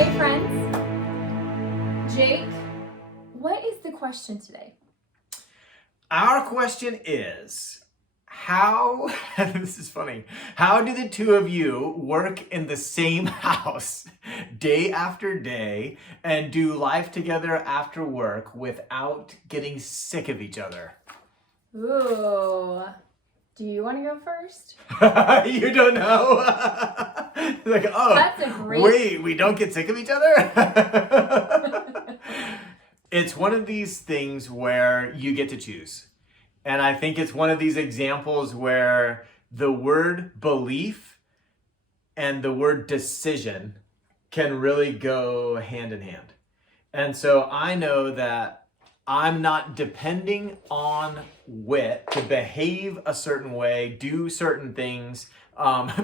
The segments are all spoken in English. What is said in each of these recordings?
Hey friends, Jake, what is the question today? Our question is, this is funny, how do the two of you work in the same house day after day and do life together after work without getting sick of each other? Ooh, do you want to go first? You don't know? Like, oh, That's a great... wait, we don't get sick of each other? It's one of these things where you get to choose. And I think it's one of these examples where the word belief and the word decision can really go hand in hand. And so I know that I'm not depending on Whit to behave a certain way, do certain things,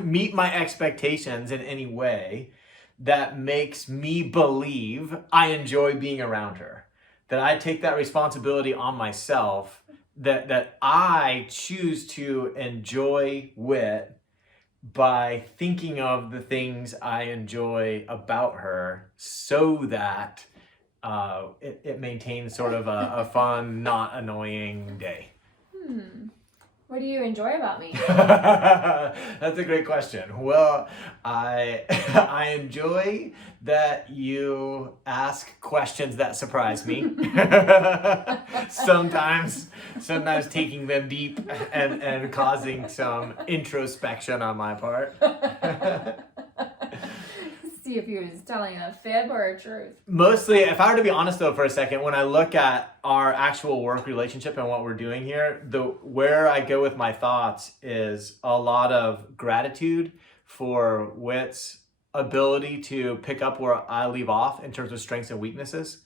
meet my expectations in any way that makes me believe I enjoy being around her. That I take that responsibility on myself, that I choose to enjoy Whit by thinking of the things I enjoy about her so that it maintains sort of a fun, not annoying day. What do you enjoy about me? That's a great question. Well, I enjoy that you ask questions that surprise me. sometimes taking them deep and causing some introspection on my part. See if he was telling a fib or a truth. Mostly, if I were to be honest though for a second, when I look at our actual work relationship and what we're doing here, where I go with my thoughts is a lot of gratitude for Whit's ability to pick up where I leave off in terms of strengths and weaknesses.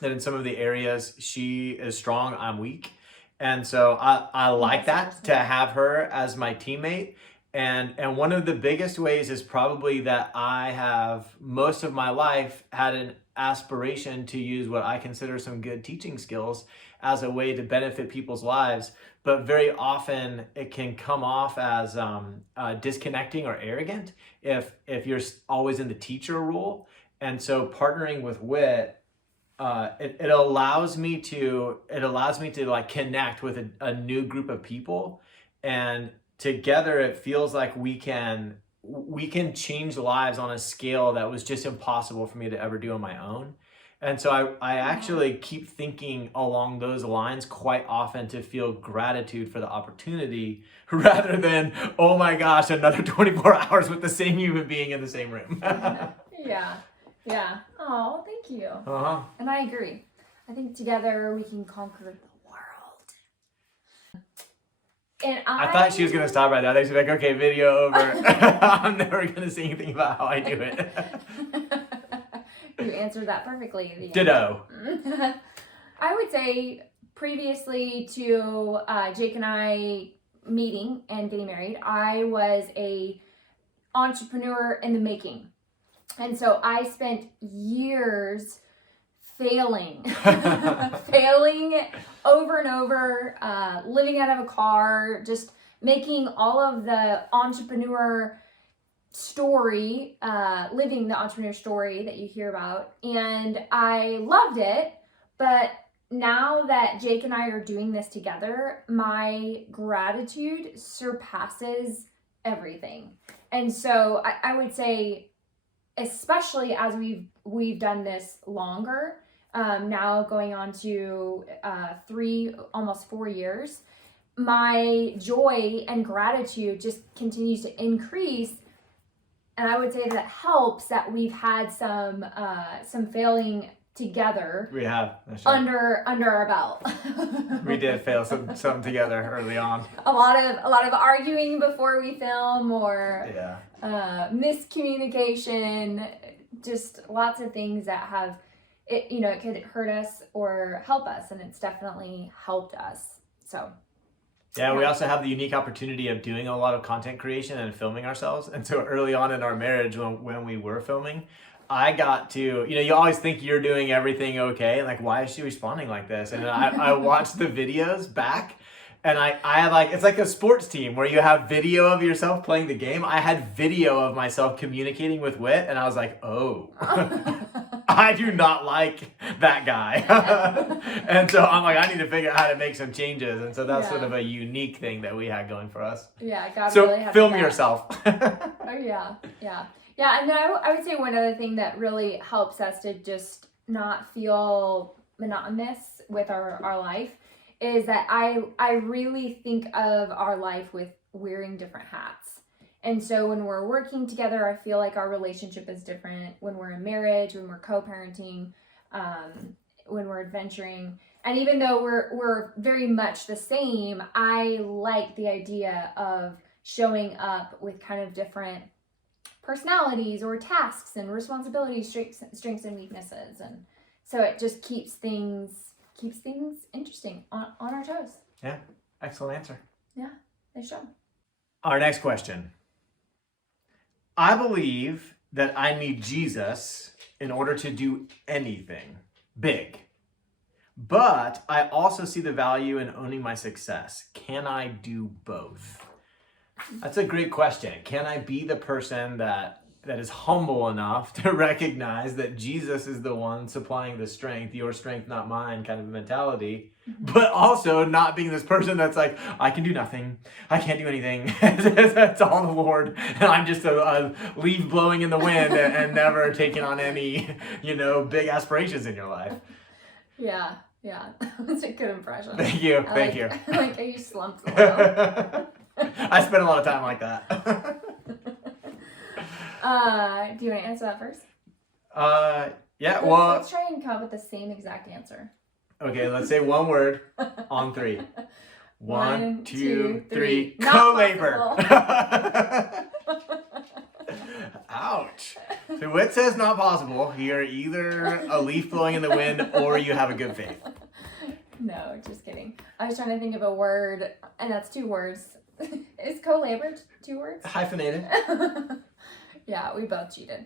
That in some of the areas she is strong, I'm weak. And so I like that to have her as my teammate. And one of the biggest ways is probably that I have most of my life had an aspiration to use what I consider some good teaching skills as a way to benefit people's lives. But very often it can come off as disconnecting or arrogant if you're always in the teacher role. And so partnering with Whit, it allows me to like connect with a new group of people, and together it feels like we can change lives on a scale that was just impossible for me to ever do on my own. And so I actually keep thinking along those lines quite often to feel gratitude for the opportunity rather than, oh my gosh, another 24 hours with the same human being in the same room. Yeah. Oh, thank you. Uh-huh. And I agree. I think together we can conquer the world. And I thought she was going to stop right there. I think she's like, okay, video over. I'm never going to say anything about how I do it. You answered that perfectly. Ditto. I would say previously to Jake and I meeting and getting married, I was a entrepreneur in the making. And so I spent years failing over and over, living out of a car, just making all of the entrepreneur story, living the entrepreneur story that you hear about. And I loved it. But now that Jake and I are doing this together, my gratitude surpasses everything. And so I would say, especially as we've done this longer, now going on to 3, almost 4 years, my joy and gratitude just continues to increase. And I would say that helps that we've had some failing together. We have. That's right. Under our belt. We did fail some together early on. A lot of arguing before we film, or miscommunication, just lots of things that have it, it could hurt us or help us, and it's definitely helped us. So yeah, we also have the unique opportunity of doing a lot of content creation and filming ourselves. And so early on in our marriage, when we were filming, I got to, you always think you're doing everything okay. Like, why is she responding like this? And I watched the videos back And I had like, it's like a sports team where you have video of yourself playing the game. I had video of myself communicating with Whit, and I was like, oh, I do not like that guy. And so I'm like, I need to figure out how to make some changes. And so that's sort of a unique thing that we had going for us. Yeah, God so really has film that. yourself. Oh, yeah. Yeah, and then I would say one other thing that really helps us to just not feel monotonous with our life is that I really think of our life with wearing different hats. And so when we're working together, I feel like our relationship is different. When we're in marriage, when we're co-parenting, when we're adventuring. And even though we're very much the same, I like the idea of showing up with kind of different personalities or tasks and responsibilities, strengths and weaknesses. And so it just keeps things interesting on our toes. Yeah, excellent answer. Yeah, they should. Our next question. I believe that I need Jesus in order to do anything big. But I also see the value in owning my success. Can I do both? That's a great question. Can I be the person that is humble enough to recognize that Jesus is the one supplying the strength, your strength, not mine kind of mentality, but also not being this person that's like, I can do nothing. I can't do anything. That's all the Lord. And I'm just a leaf blowing in the wind and never taking on any, big aspirations in your life. Yeah. That's a good impression. Thank you. Thank you. I like how you slumped a little. I spend a lot of time like that. Do you want to answer that first? Yeah, well. Let's try and come up with the same exact answer. Okay, let's say one word on 3. 1, 2, 3. Not Co-labor. Ouch. So Whit says not possible. You're either a leaf blowing in the wind or you have a good faith. No, just kidding. I was trying to think of a word, and that's 2 words. Is co-labor 2 words? Hyphenated. Yeah, we both cheated.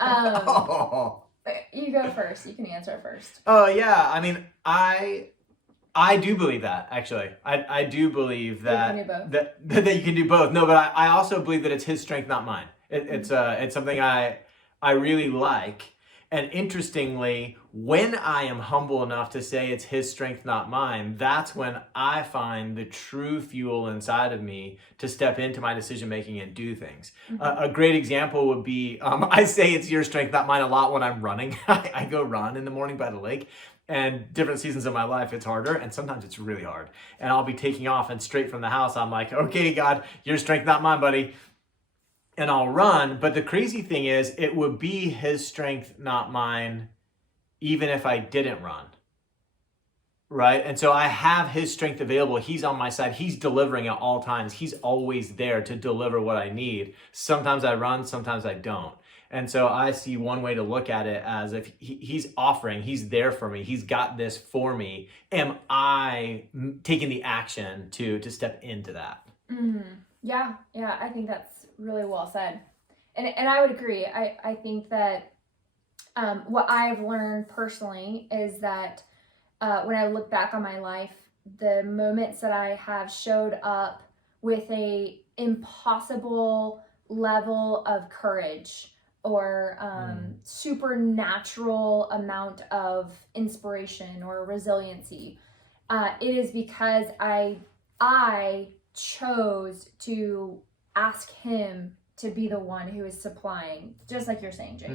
Oh. You go first. You can answer it first. Oh, yeah. I mean, I do believe that, actually. I do believe that you can do both. that you can do both. No, but I also believe that it's his strength, not mine. It's something I really like. And interestingly, when I am humble enough to say it's his strength, not mine, that's when I find the true fuel inside of me to step into my decision making and do things. A great example would be, I say it's your strength, not mine a lot when I'm running. I go run in the morning by the lake. And different seasons of my life, it's harder, and sometimes it's really hard. And I'll be taking off, and straight from the house, I'm like, okay, God, your strength, not mine, buddy. And I'll run. But the crazy thing is, it would be his strength, not mine, even if I didn't run. Right? And so I have his strength available. He's on my side. He's delivering at all times. He's always there to deliver what I need. Sometimes I run, sometimes I don't. And so I see one way to look at it as if he's offering, he's there for me, he's got this for me. Am I taking the action to step into that? Mm-hmm. Yeah, I think that's really well said. And I would agree. I think that what I've learned personally is that when I look back on my life, the moments that I have showed up with a impossible level of courage or supernatural amount of inspiration or resiliency, it is because I chose to ask him to be the one who is supplying, just like you're saying, Jake.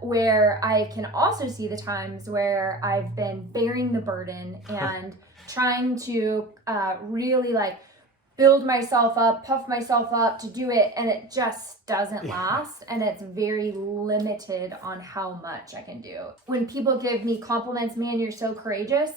Where I can also see the times where I've been bearing the burden and trying to really build myself up, puff myself up to do it, and it just doesn't last, and it's very limited on how much I can do. When people give me compliments, man, you're so courageous,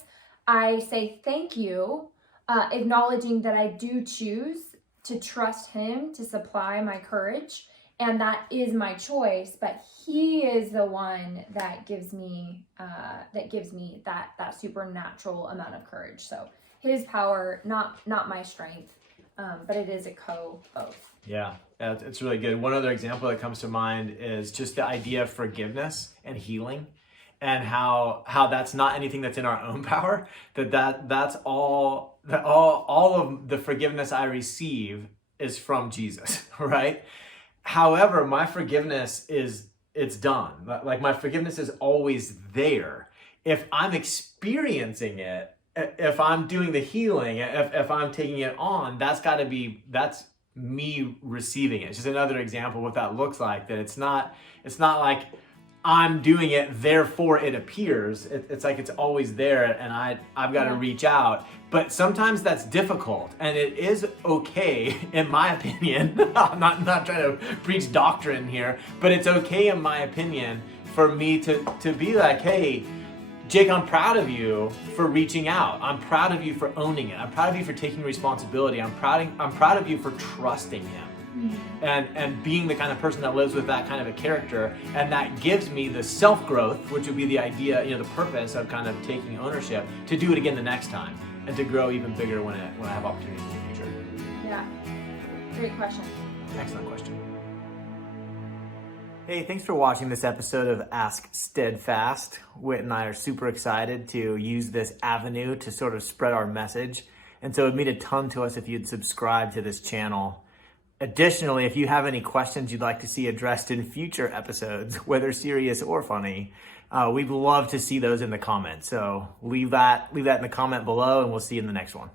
I say thank you, acknowledging that I do choose to trust him to supply my courage, and that is my choice, but he is the one that gives me that supernatural amount of courage. So his power, not my strength. But it is a both. Yeah, it's really good. One other example that comes to mind is just the idea of forgiveness and healing. and how that's not anything that's in our own power, that's all of the forgiveness I receive is from Jesus, right? However, my forgiveness it's done. Like my forgiveness is always there. If I'm experiencing it, if I'm doing the healing, if I'm taking it on, that's me receiving it. It's just another example of what that looks like. That it's not like I'm doing it, therefore it appears. It's like it's always there, and I've got to reach out. But sometimes that's difficult, and it is okay, in my opinion. I'm not trying to preach doctrine here, but it's okay, in my opinion, for me to be like, hey, Jake, I'm proud of you for reaching out. I'm proud of you for owning it. I'm proud of you for taking responsibility. I'm proud of you for trusting him. And being the kind of person that lives with that kind of a character, and that gives me the self-growth, which would be the idea, the purpose of kind of taking ownership to do it again the next time and to grow even bigger when I have opportunities in the future. Yeah, great question. Excellent question. Hey, thanks for watching this episode of Ask Steadfast. Whit and I are super excited to use this avenue to sort of spread our message. And so it would mean a ton to us if you'd subscribe to this channel. Additionally, if you have any questions you'd like to see addressed in future episodes, whether serious or funny, we'd love to see those in the comments. So leave that in the comment below, and we'll see you in the next one.